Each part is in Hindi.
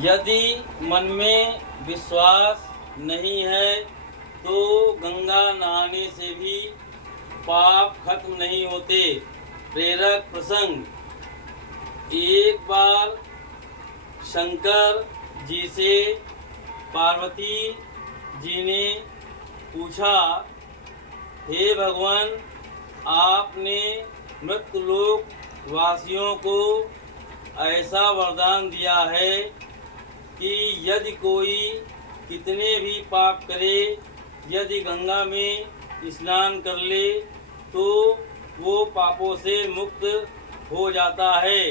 यदि मन में विश्वास नहीं है तो गंगा नहाने से भी पाप खत्म नहीं होते। प्रेरक प्रसंग। एक बार शंकर जी से पार्वती जी ने पूछा, हे भगवान, आपने मृत्युलोक वासियों को ऐसा वरदान दिया है कि यदि कोई कितने भी पाप करे, यदि गंगा में स्नान कर ले तो वो पापों से मुक्त हो जाता है।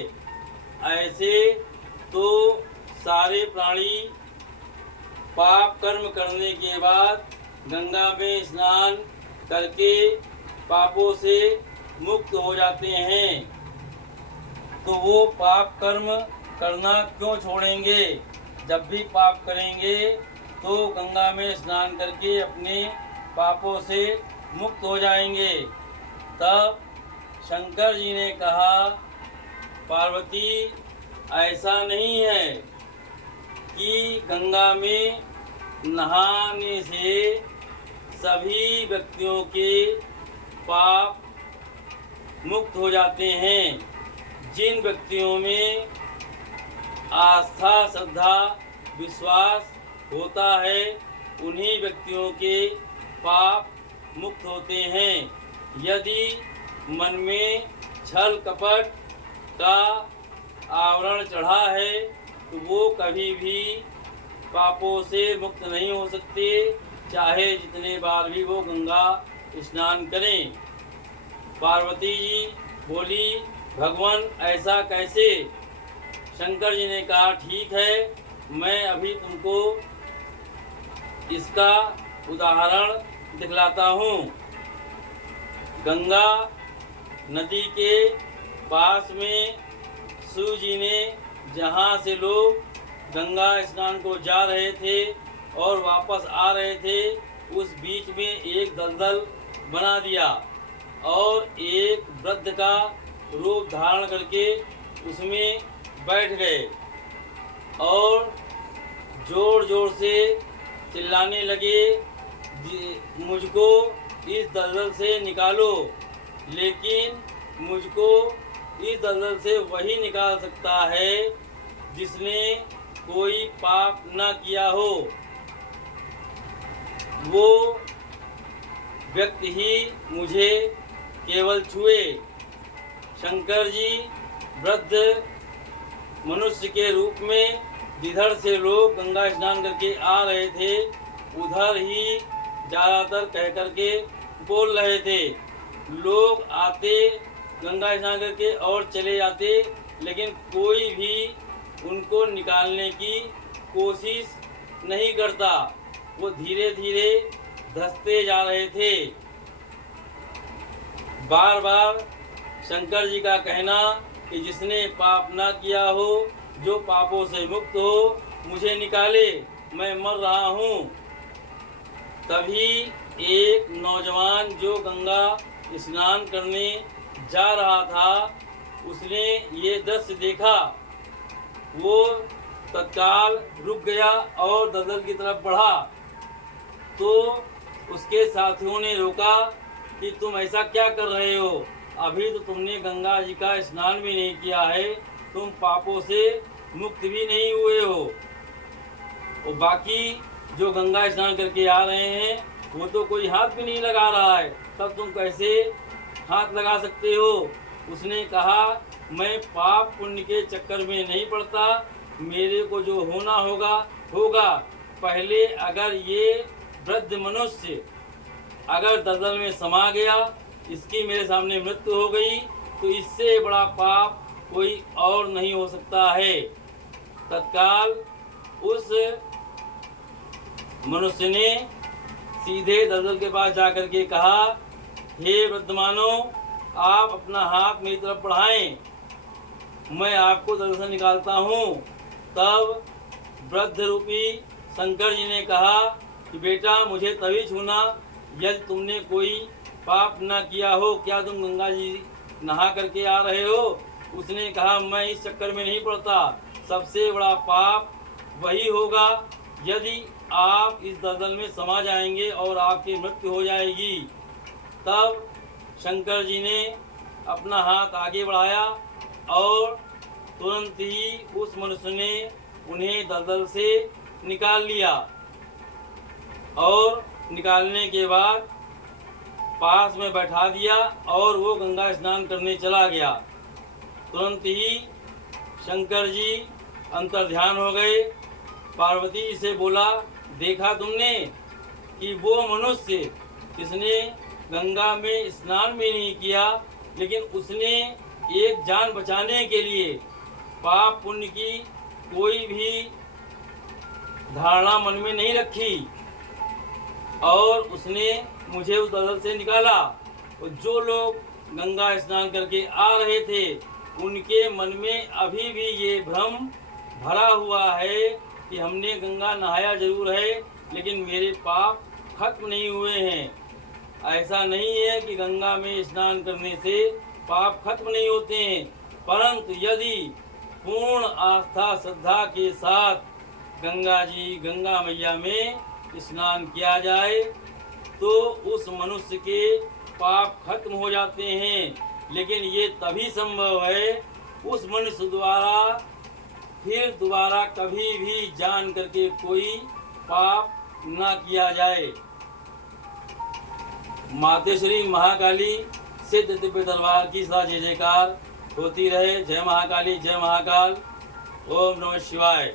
ऐसे तो सारे प्राणी पाप कर्म करने के बाद गंगा में स्नान करके पापों से मुक्त हो जाते हैं, तो वो पाप कर्म करना क्यों छोड़ेंगे? जब भी पाप करेंगे तो गंगा में स्नान करके अपने पापों से मुक्त हो जाएंगे। तब शंकर जी ने कहा, पार्वती, ऐसा नहीं है कि गंगा में नहाने से सभी व्यक्तियों के पाप मुक्त हो जाते हैं। जिन व्यक्तियों में आस्था, श्रद्धा, विश्वास होता है उन्हीं व्यक्तियों के पाप मुक्त होते हैं। यदि मन में छल कपट का आवरण चढ़ा है तो वो कभी भी पापों से मुक्त नहीं हो सकते, चाहे जितने बार भी वो गंगा स्नान करें। पार्वती जी बोली, भगवान, ऐसा कैसे? शंकर जी ने कहा, ठीक है, मैं अभी तुमको इसका उदाहरण दिखलाता हूँ। गंगा नदी के पास में शिव जी ने, जहाँ से लोग गंगा स्नान को जा रहे थे और वापस आ रहे थे, उस बीच में एक दलदल बना दिया और एक वृद्ध का रूप धारण करके उसमें बैठ गए और जोर जोर से चिल्लाने लगे, मुझको इस दलदल से निकालो। लेकिन मुझको इस दलदल से वही निकाल सकता है जिसने कोई पाप न किया हो। वो व्यक्ति ही मुझे केवल छुए। शंकर जी वृद्ध मनुष्य के रूप में जिधर से लोग गंगा स्नान करके आ रहे थे उधर ही ज़्यादातर कह करके बोल रहे थे। लोग आते गंगा स्नान करके और चले जाते, लेकिन कोई भी उनको निकालने की कोशिश नहीं करता। वो धीरे धीरे धंसते जा रहे थे। बार बार शंकर जी का कहना कि जिसने पाप ना किया हो, जो पापों से मुक्त हो, मुझे निकाले, मैं मर रहा हूँ। तभी एक नौजवान जो गंगा स्नान करने जा रहा था, उसने ये दृश्य देखा। वो तत्काल रुक गया और दलदल की तरफ बढ़ा। तो उसके साथियों ने रोका कि तुम ऐसा क्या कर रहे हो? अभी तो तुमने गंगा जी का स्नान भी नहीं किया है, तुम पापों से मुक्त भी नहीं हुए हो। और बाकी जो गंगा स्नान करके आ रहे हैं वो तो कोई हाथ भी नहीं लगा रहा है, तब तुम कैसे हाथ लगा सकते हो? उसने कहा, मैं पाप पुण्य के चक्कर में नहीं पड़ता, मेरे को जो होना होगा होगा। पहले अगर ये वृद्ध मनुष्य अगर दलदल में समा गया, इसकी मेरे सामने मृत्यु हो गई, तो इससे बड़ा पाप कोई और नहीं हो सकता है। तत्काल उस मनुष्य ने सीधे दलदल के पास जाकर के कहा, हे वृद्धमानो, आप अपना हाथ मेरी तरफ बढ़ाएं, मैं आपको दलदल से निकालता हूँ। तब वृद्ध रूपी शंकर जी ने कहा कि बेटा, मुझे तभी छूना यदि तुमने कोई पाप ना किया हो। क्या तुम गंगा जी नहा करके आ रहे हो? उसने कहा, मैं इस चक्कर में नहीं पड़ता, सबसे बड़ा पाप वही होगा यदि आप इस दलदल में समा जाएंगे और आपकी मृत्यु हो जाएगी। तब शंकर जी ने अपना हाथ आगे बढ़ाया और तुरंत ही उस मनुष्य ने उन्हें दलदल से निकाल लिया और निकालने के बाद पास में बैठा दिया और वो गंगा स्नान करने चला गया। तुरंत ही शंकर जी अंतर्ध्यान हो गए। पार्वती से बोला, देखा तुमने कि वो मनुष्य जिसने गंगा में स्नान भी नहीं किया, लेकिन उसने एक जान बचाने के लिए पाप पुण्य की कोई भी धारणा मन में नहीं रखी और उसने मुझे उस दलदल से निकाला। और जो लोग गंगा स्नान करके आ रहे थे उनके मन में अभी भी ये भ्रम भरा हुआ है कि हमने गंगा नहाया जरूर है लेकिन मेरे पाप खत्म नहीं हुए हैं। ऐसा नहीं है कि गंगा में स्नान करने से पाप खत्म नहीं होते हैं, परंतु यदि पूर्ण आस्था श्रद्धा के साथ गंगा मैया में स्नान किया जाए तो उस मनुष्य के पाप खत्म हो जाते हैं। लेकिन ये तभी संभव है उस मनुष्य द्वारा फिर दोबारा कभी भी जान करके कोई पाप ना किया जाए। मातेश्वरी महाकाली सिद्ध दिव्य दरबार की सदा जय जयकार होती रहे। जय महाकाली, जय महाकाल। ओम नमः शिवाय।